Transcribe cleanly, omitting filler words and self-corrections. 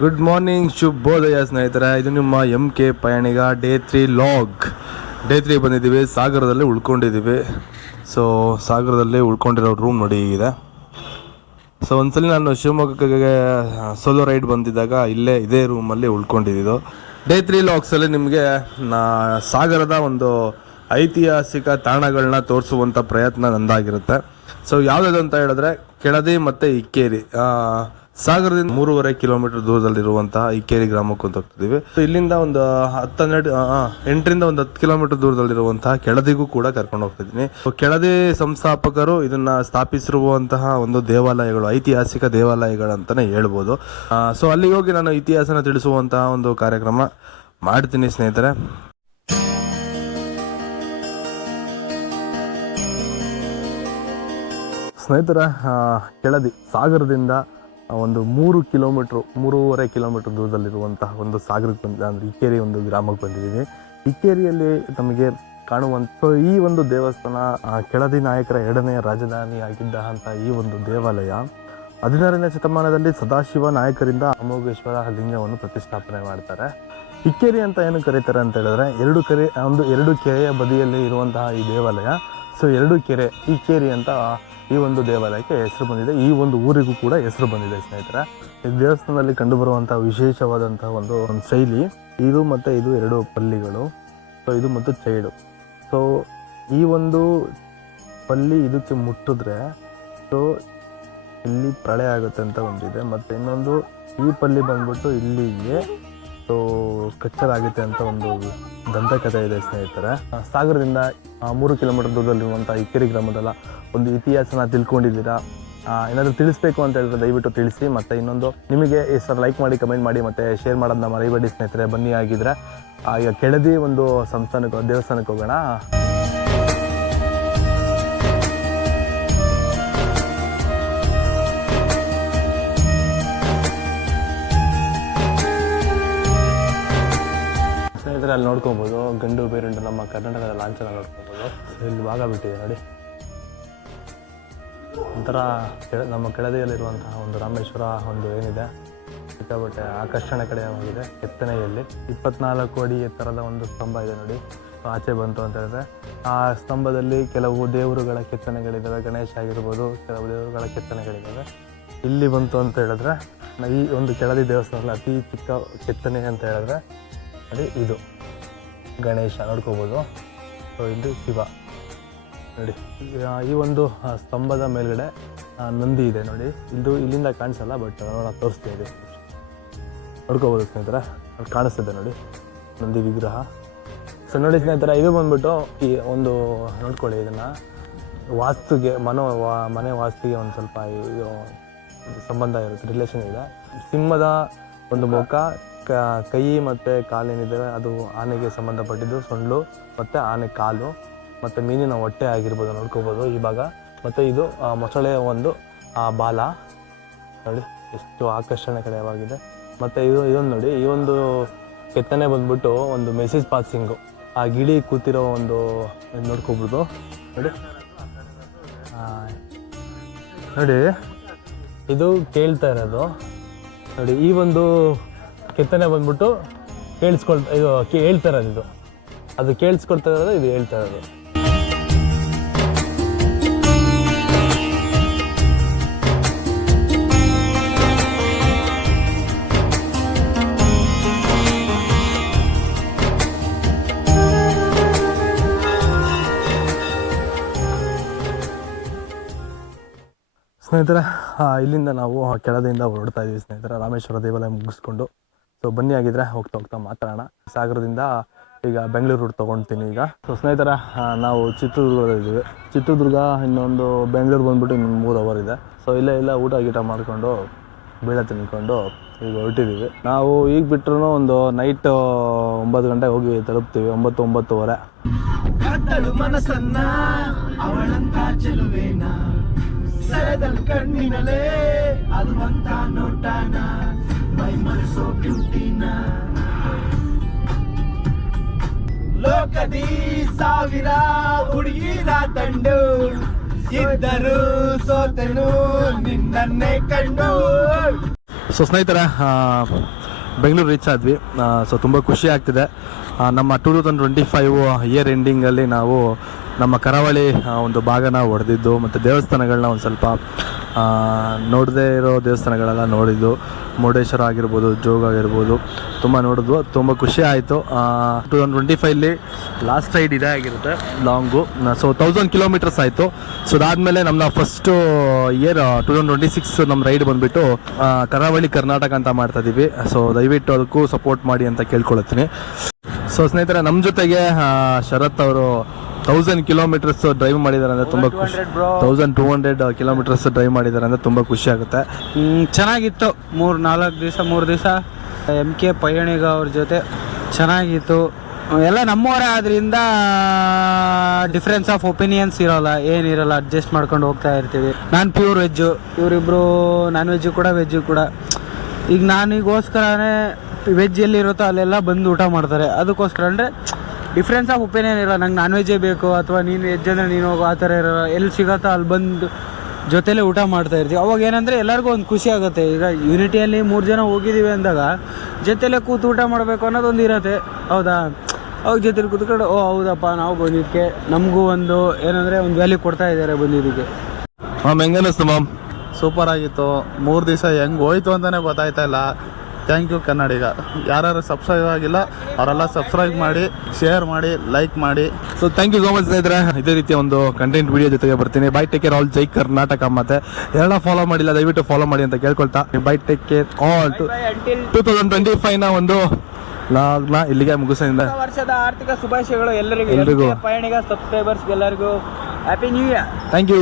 Good morning, ಶುಭೋದಯ ಸ್ನೇಹಿತರೆ. ಇದು ನಿಮ್ಮ MK ಪಯಣಿಗ ಡೇ 3 ಲಾಗ್. ಡೇ 3 ಬಂದಿದ್ದೀವಿ, ಸಾಗರದಲ್ಲಿ ಉಳ್ಕೊಂಡಿದ್ದೀವಿ. ಸೊ ಸಾಗರದಲ್ಲಿ ಉಳ್ಕೊಂಡಿರೋ ರೂಮ್ ನೋಡಿ ಹೀಗಿದೆ. ಸೊ ಒಂದ್ಸಲ ನಾನು ಶಿವಮೊಗ್ಗಕ್ಕೆ ಸೋಲೋ ರೈಡ್ ಬಂದಿದ್ದಾಗ ಇದೇ ರೂಮಲ್ಲಿ ಉಳ್ಕೊಂಡಿದ್ದು. ಡೇ 3 ಲಾಗ್ಸಲ್ಲಿ ನಿಮಗೆ ಸಾಗರದ ಒಂದು ಐತಿಹಾಸಿಕ ತಾಣಗಳನ್ನ ತೋರಿಸುವಂಥ ಪ್ರಯತ್ನ ನಂದಾಗಿರುತ್ತೆ. ಸೊ ಯಾವುದಾದ್ರು ಅಂತ ಹೇಳಿದ್ರೆ ಕೆಳದಿ ಮತ್ತು ಇಕ್ಕೇರಿ. ಸಾಗರದಿಂದ 3.5 ಕಿಲೋಮೀಟರ್ ದೂರದಲ್ಲಿರುವಂತಹ ಇಕ್ಕೇರಿ ಗ್ರಾಮಕ್ಕೆ ಅಂತ ಹೋಗ್ತಿದ್ದೀವಿ. ಇಲ್ಲಿಂದ ಒಂದು 8ರಿಂದ 10 ಕಿಲೋಮೀಟರ್ ದೂರದಲ್ಲಿರುವಂತಹ ಕೆಳದಿಗೂ ಕೂಡ ಕರ್ಕೊಂಡು ಹೋಗ್ತಿದ್ದೀನಿ. ಕೆಳದಿ ಸಂಸ್ಥಾಪಕರು ಇದನ್ನ ಸ್ಥಾಪಿಸಿರುವಂತಹ ಒಂದು ದೇವಾಲಯಗಳು, ಐತಿಹಾಸಿಕ ದೇವಾಲಯಗಳು ಅಂತಾನೆ ಹೇಳ್ಬೋದು. ಸೊ ಅಲ್ಲಿಗೆ ಹೋಗಿ ನಾನು ಇತಿಹಾಸನ ತಿಳಿಸುವಂತಹ ಒಂದು ಕಾರ್ಯಕ್ರಮ ಮಾಡ್ತೀನಿ ಸ್ನೇಹಿತರೆ. ಕೆಳದಿ ಸಾಗರದಿಂದ ಒಂದು 3.5 ಕಿಲೋಮೀಟರ್ ದೂರದಲ್ಲಿರುವಂತಹ ಒಂದು ಸಾಗರಕ್ಕೆ ಅಂದರೆ ಇಕ್ಕೇರಿ ಒಂದು ಗ್ರಾಮಕ್ಕೆ ಬಂದಿದ್ದೀನಿ. ಇಕ್ಕೇರಿಯಲ್ಲಿ ನಮಗೆ ಕಾಣುವಂಥ ಈ ಒಂದು ದೇವಸ್ಥಾನ ಕೆಳದಿ ನಾಯಕರ 2ನೇ ರಾಜಧಾನಿಯಾಗಿದ್ದಂಥ ಈ ಒಂದು ದೇವಾಲಯ 16ನೇ ಶತಮಾನದಲ್ಲಿ ಸದಾಶಿವ ನಾಯಕರಿಂದ ಅಮೋಘೇಶ್ವರ ಲಿಂಗವನ್ನು ಪ್ರತಿಷ್ಠಾಪನೆ ಮಾಡ್ತಾರೆ. ಇಕ್ಕೇರಿ ಅಂತ ಏನು ಕರೀತಾರೆ ಅಂತ ಹೇಳಿದ್ರೆ ಎರಡು ಕೆರೆಯ ಬದಿಯಲ್ಲಿ ಇರುವಂತಹ ಈ ದೇವಾಲಯ. ಸೊ 2 ಕೆರೆ, ಇಕ್ಕೇರಿ ಅಂತ ಈ ಒಂದು ದೇವಾಲಯಕ್ಕೆ ಹೆಸರು ಬಂದಿದೆ. ಈ ಒಂದು ಊರಿಗೂ ಕೂಡ ಹೆಸರು ಬಂದಿದೆ ಸ್ನೇಹಿತರೆ. ಈ ದೇವಸ್ಥಾನದಲ್ಲಿ ಕಂಡುಬರುವಂತಹ ವಿಶೇಷವಾದಂತಹ ಒಂದು ಶೈಲಿ ಇದು ಮತ್ತು ಇದು 2 ಪಲ್ಲಿಗಳು. ಸೊ ಇದು ಮತ್ತು ಚೈಡು. ಸೊ ಈ ಒಂದು ಪಲ್ಲಿ ಇದಕ್ಕೆ ಮುಟ್ಟಿದ್ರೆ ಸೊ ಇಲ್ಲಿ ಪ್ರಳಯ ಆಗುತ್ತೆ ಅಂತ ಒಂದಿದೆ. ಮತ್ತು ಇನ್ನೊಂದು ಈ ಪಲ್ಲಿ ಬಂದ್ಬಿಟ್ಟು ಇಲ್ಲಿಗೆ ಸೊ ಕಚ್ಚಲಾಗುತ್ತೆ ಅಂತ ಒಂದು ದಂತಕಥೆ ಇದೆ ಸ್ನೇಹಿತರೆ. ಸಾಗರದಿಂದ 3 ಕಿಲೋಮೀಟರ್ ದೂರದಲ್ಲಿರುವಂಥ ಇಕ್ಕೇರಿ ಗ್ರಾಮದಲ್ಲ ಒಂದು ಇತಿಹಾಸನ ತಿಳ್ಕೊಂಡಿದ್ದೀರಾ, ಏನಾದರೂ ತಿಳಿಸ್ಬೇಕು ಅಂತ ಹೇಳಿದ್ರೆ ದಯವಿಟ್ಟು ತಿಳಿಸಿ. ಮತ್ತು ಇನ್ನೊಂದು ನಿಮಗೆ ಸರ್ ಲೈಕ್ ಮಾಡಿ, ಕಮೆಂಟ್ ಮಾಡಿ, ಮತ್ತು ಶೇರ್ ಮಾಡೋದನ್ನ ಮರಿಬೇಡಿ ಸ್ನೇಹಿತರೆ. ಬನ್ನಿ ಆಗಿದ್ರೆ ಈಗ ಕೆಳದಿ ಒಂದು ದೇವಸ್ಥಾನಕ್ಕೆ ಹೋಗೋಣ. ಸ್ನೇಹಿತರೆ ಅಲ್ಲಿ ನೋಡ್ಕೊಬೋದು ಗಂಡು ಬೇರುಂಡು ನಮ್ಮ ಕರ್ನಾಟಕದ ಲಾಂಛನ ನೋಡ್ಕೊಬೋದು. ಇಲ್ಲಿ ಭಾಗ ಬಿಟ್ಟಿದೆ ನೋಡಿ. ಒಂಥರ ನಮ್ಮ ಕೆಳದಿಯಲ್ಲಿರುವಂತಹ ಒಂದು ರಾಮೇಶ್ವರ ಒಂದು ಏನಿದೆ ಸಿಕ್ಕಾಪಟ್ಟೆ ಆಕರ್ಷಣೆ ಕಡೆಯಾಗಿದೆ. ಕೆತ್ತನೆಯಲ್ಲಿ 24 ಅಡಿ ಎತ್ತರದ ಒಂದು ಸ್ತಂಭ ಇದೆ ನೋಡಿ. ಆಚೆ ಬಂತು ಅಂತ ಹೇಳಿದ್ರೆ ಆ ಸ್ತಂಭದಲ್ಲಿ ಕೆಲವು ದೇವರುಗಳ ಕೆತ್ತನೆಗಳಿದ್ದಾವೆ. ಗಣೇಶ ಆಗಿರ್ಬೋದು, ಕೆಲವು ದೇವರುಗಳ ಕೆತ್ತನೆಗಳಿದ್ದಾವೆ. ಇಲ್ಲಿ ಬಂತು ಅಂತ ಹೇಳಿದ್ರೆ ಈ ಒಂದು ಕೆಳದಿ ದೇವಸ್ಥಾನದಲ್ಲಿ ಅತಿ ಚಿಕ್ಕ ಕೆತ್ತನೆ ಅಂತ ಹೇಳಿದ್ರೆ ನೋಡಿ ಇದು ಗಣೇಶ ನೋಡ್ಕೋಬೋದು. ಸೊ ಇದು ಶಿವ ನೋಡಿ. ಈ ಒಂದು ಸ್ತಂಭದ ಮೇಲ್ಗಡೆ ನಂದಿ ಇದೆ ನೋಡಿ. ಇಲ್ಲಿಂದ ಕಾಣಿಸಲ್ಲ, ಬಟ್ ತೋರಿಸ್ತಾ ಇದೆ, ನೋಡ್ಕೋಬೋದು ಸ್ನೇಹಿತರೆ. ಅಲ್ಲಿ ಕಾಣಿಸ್ತಿದೆ ನೋಡಿ ನಂದಿ ವಿಗ್ರಹ. ಸೊ ನೋಡಿ ಸ್ನೇಹಿತರೆ, ಇದು ಬಂದ್ಬಿಟ್ಟು ಈ ಒಂದು ನೋಡ್ಕೊಳ್ಳಿ, ಇದನ್ನು ವಾಸ್ತುಗೆ ಮನೆ ವಾಸ್ತುಗೆ ಒಂದು ಸ್ವಲ್ಪ ಇದು ಸಂಬಂಧ ಇರುತ್ತೆ, ರಿಲೇಷನ್ ಇದೆ. ಸಿಂಹದ ಒಂದು ಮುಖ, ಕೈ ಮತ್ತು ಕಾಲೇನಿದ್ದಾವೆ ಅದು ಆನೆಗೆ ಸಂಬಂಧಪಟ್ಟಿದ್ದು. ಸೊಂಡ್ಲು ಮತ್ತು ಆನೆ ಕಾಲು ಮತ್ತು ಮೀನಿನ ಹೊಟ್ಟೆ ಆಗಿರ್ಬೋದು ನೋಡ್ಕೋಬೋದು ಈ ಭಾಗ. ಮತ್ತು ಇದು ಮೊಸಳೆಯ ಒಂದು ಬಾಲ ನೋಡಿ, ಎಷ್ಟು ಆಕರ್ಷಣೆಕರವಾಗಿದೆ. ಮತ್ತು ಇದೊಂದು ನೋಡಿ, ಈ ಒಂದು ಕೆತ್ತನೆ ಬಂದ್ಬಿಟ್ಟು ಒಂದು ಮೆಸೇಜ್ ಪಾಸಿಂಗು, ಆ ಗಿಳಿ ಕೂತಿರೋ ಒಂದು ನೋಡ್ಕೋಬೋದು ನೋಡಿ. ನೋಡಿ ಇದು ಕೇಳ್ತಾ ಇರೋದು ನೋಡಿ. ಈ ಒಂದು ಕೆತ್ತನೆ ಬಂದ್ಬಿಟ್ಟು ಹೇಳ್ತಾ ಇರೋದು ಅದು ಕೇಳಿಸ್ಕೊಳ್ತಾ ಇರೋದು, ಇದು ಹೇಳ್ತಾ ಇರೋದು. ಸ್ನೇಹಿತರೆ ಇಲ್ಲಿಂದ ನಾವು ಕೆಳದಿಯಿಂದ ಹೊರಡ್ತಾ ಇದ್ದೀವಿ ಸ್ನೇಹಿತರೆ, ರಾಮೇಶ್ವರ ದೇವಾಲಯ ಮುಗಿಸ್ಕೊಂಡು. ಸೊ ಬನ್ನಿ ಆಗಿದ್ರೆ ಹೋಗ್ತಾ ಮಾತಾಡೋಣ. ಸಾಗರದಿಂದ ಈಗ ಬೆಂಗಳೂರು ರೂಟ್ ತೊಗೊಳ್ತೀನಿ ಈಗ. ಸೊ ಸ್ನೇಹಿತರೆ ನಾವು ಚಿತ್ರದುರ್ಗದಲ್ಲಿದ್ದೀವಿ. ಚಿತ್ರದುರ್ಗ ಇನ್ನೊಂದು ಬೆಂಗಳೂರು ಬಂದ್ಬಿಟ್ಟು ಇನ್ನೊಂದು 3 ಅವರ್ ಇದೆ. ಸೊ ಇಲ್ಲ ಊಟ ಗೀಟ ಮಾಡಿಕೊಂಡು ಬೀಳ ತಿನ್ಕೊಂಡು ಈಗ ಹೊರಟಿದ್ದೀವಿ. ನಾವು ಈಗ ಬಿಟ್ಟರು ಒಂದು ನೈಟ್ 9 ಗಂಟೆಗೆ ಹೋಗಿ ತಲುಪ್ತೀವಿ, 9-9:30. ಸೆಳೆದಲ್ ಕಣ್ಣಿನಲೇ ಅಲ್ವಂತ ನೋಟಾನ ಮೈ ಮನಸೋ ಬ್ಯೂಟಿನ ಲೋಕದಿ 1000 ಹುಡುಗಿರ ತಂಡು ಇದ್ದರು ಸೋತೆನು ನಿನ್ನನ್ನೇ ಕಂಡು. ಸೊ ಸ್ನೇಹಿತರೆ, ಬೆಂಗಳೂರು ರೀಚ್ ಆದ್ವಿ. ಸೊ ತುಂಬ ಖುಷಿ ಆಗ್ತಿದೆ. ನಮ್ಮ 2025 ಇಯರ್ ಎಂಡಿಂಗಲ್ಲಿ ನಾವು ನಮ್ಮ ಕರಾವಳಿ ಒಂದು ಭಾಗನ ಹೊಡೆದಿದ್ದು ಮತ್ತು ದೇವಸ್ಥಾನಗಳನ್ನ ಒಂದು ಸ್ವಲ್ಪ ನೋಡದೇ ಇರೋ ದೇವಸ್ಥಾನಗಳೆಲ್ಲ ನೋಡಿದ್ದು. ಮುರುಡೇಶ್ವರ ಆಗಿರ್ಬೋದು, ಜೋಗ ಆಗಿರ್ಬೋದು, ತುಂಬ ನೋಡಿದ್ವು. ತುಂಬ ಖುಷಿ ಆಯಿತು. 2025 ಲಾಸ್ಟ್ ರೈಡ್ ಇದೇ ಆಗಿರುತ್ತೆ, ಲಾಂಗು. ಸೊ 1000 ಕಿಲೋಮೀಟರ್ಸ್ ಆಯಿತು. ಸೊ ಅದಾದಮೇಲೆ ನಮ್ಮ ಫಸ್ಟು ಇಯರ್ 2026 ನಮ್ಮ ರೈಡ್ ಬಂದುಬಿಟ್ಟು ಕರಾವಳಿ ಕರ್ನಾಟಕ ಅಂತ ಮಾಡ್ತಾಯಿದ್ದೀವಿ. ಸೊ ದಯವಿಟ್ಟು ಅದಕ್ಕೂ ಸಪೋರ್ಟ್ ಮಾಡಿ ಅಂತ ಕೇಳ್ಕೊಳ್ತೀನಿ. ಸೊ ಸ್ನೇಹಿತರೆ, ನಮ್ಮ ಜೊತೆಗೆ ಶರತ್ ಅವರು 1000 ಕಿಲೋಮೀಟರ್ಸ್ ಡ್ರೈವ್ ಮಾಡಿದ್ದಾರೆ ಅಂದರೆ ತುಂಬ ಖುಷಿ. 1200 ಕಿಲೋಮೀಟರ್ಸ್ ಡ್ರೈವ್ ಮಾಡಿದ್ದಾರೆ ಅಂದರೆ ತುಂಬ ಖುಷಿ ಆಗುತ್ತೆ. ಚೆನ್ನಾಗಿತ್ತು. 3 ದಿವಸ MK ಪಯಣಿಗ ಅವ್ರ ಜೊತೆ ಚೆನ್ನಾಗಿತ್ತು. ಎಲ್ಲ ನಮ್ಮವರೇ ಆದ್ರಿಂದ ಡಿಫ್ರೆನ್ಸ್ ಆಫ್ ಒಪಿನಿಯನ್ಸ್ ಇರೋಲ್ಲ, ಏನಿರಲ್ಲ, ಅಡ್ಜಸ್ಟ್ ಮಾಡ್ಕೊಂಡು ಹೋಗ್ತಾ ಇರ್ತೀವಿ. ನಾನು ಪ್ಯೂರ್ ವೆಜ್ಜು, ಇವರಿಬ್ಬರು ನಾನ್ ವೆಜ್ಜು ಕೂಡ ವೆಜ್ಜು ಕೂಡ. ಈಗ ನಾನೀಗೋಸ್ಕರನೇ ವೆಜ್ ಎಲ್ಲಿರುತ್ತೋ ಅಲ್ಲೆಲ್ಲ ಬಂದು ಊಟ ಮಾಡ್ತಾರೆ. ಅದಕ್ಕೋಸ್ಕರ ಅಂದರೆ ಡಿಫ್ರೆನ್ಸ್ ಆಫ್ ಒಪಿನಿಯನ್ ಇಲ್ಲ. ನಂಗೆ ನಾನ್ ವೆಜ್ಜೇ ಬೇಕು ಅಥವಾ ನೀನು ವೆಜ್ ಅಂದರೆ ನೀನು ಹೋಗೋ ಆ ಥರ ಇರೋಲ್ಲ. ಎಲ್ಲಿ ಸಿಗತ್ತೋ ಅಲ್ಲಿ ಬಂದು ಜೊತೆಲೇ ಊಟ ಮಾಡ್ತಾ ಇರ್ತೀವಿ. ಅವಾಗ ಏನಂದರೆ ಎಲ್ಲರಿಗೂ ಒಂದು ಖುಷಿ ಆಗುತ್ತೆ. ಈಗ ಯೂನಿಟಿಯಲ್ಲಿ 3 ಜನ ಹೋಗಿದ್ದೀವಿ ಅಂದಾಗ ಜೊತೆಲೇ ಕೂತು ಊಟ ಮಾಡಬೇಕು ಅನ್ನೋದೊಂದು ಇರುತ್ತೆ, ಹೌದಾ? ಅವಾಗ ಜೊತೆಲಿ ಕೂತ್ಕೊಂಡು ಹೌದಪ್ಪ ನಾವು ಬಂದಿದ್ದಕ್ಕೆ ನಮಗೂ ಒಂದು ಏನಂದರೆ ಒಂದು ವ್ಯಾಲ್ಯೂ ಕೊಡ್ತಾ ಇದ್ದಾರೆ ಬಂದಿದ್ದಕ್ಕೆ. ಹೆಂಗೆ ಅನ್ನಿಸ್ತು ಮ್ಯಾಮ್? ಸೂಪರ್ ಆಗಿತ್ತು. 3 ದಿವಸ ಹೆಂಗೆ ಹೋಯ್ತು ಅಂತಲೇ ಗೊತ್ತಾಯ್ತಾ ಇಲ್ಲ. ಥ್ಯಾಂಕ್ ಯು ಕನ್ನಡಿಗ. ಯಾರು ಸಬ್ಸ್ಕ್ರೈಬ್ ಆಗಿಲ್ಲ ಅವರೆಲ್ಲ ಸಬ್ಸ್ಕ್ರೈಬ್ ಮಾಡಿ, ಶೇರ್ ಮಾಡಿ, ಲೈಕ್ ಮಾಡಿ. So thank you so much ಸ್ನೇಹಿತರೆ. ಇದೇ ರೀತಿಯ ಒಂದು ಕಂಟೆಂಟ್ ವಿಡಿಯೋ ಜೊತೆಗೆ ಬರ್ತೀನಿ. Bye take care all. Jai Karnataka. ಮತ್ತೆ ಎಲ್ಲ ಫಾಲೋ ಮಾಡಿಲ್ಲ ದಯವಿಟ್ಟು ಫಾಲೋ ಮಾಡಿ ಅಂತ ಕೇಳ್ಕೊಳ್ತಾ ಬೈ ಟೇಕ್ ಕೇರ್ ಆಲ್. 2025 ಒಂದು ಲಾಗ್ನ ಇಲ್ಲಿಗೆ ಮುಗಿಸಿದ ವರ್ಷದ ಆರ್ಥಿಕ ಶುಭಾಶಯಗಳು ಎಲ್ಲರಿಗೂ. ಪಯಣಿಗ ಸಬ್ಸ್ಕ್ರೈಬರ್ಸ್ ಎಲ್ಲರಿಗೂ happy new year. Thank you.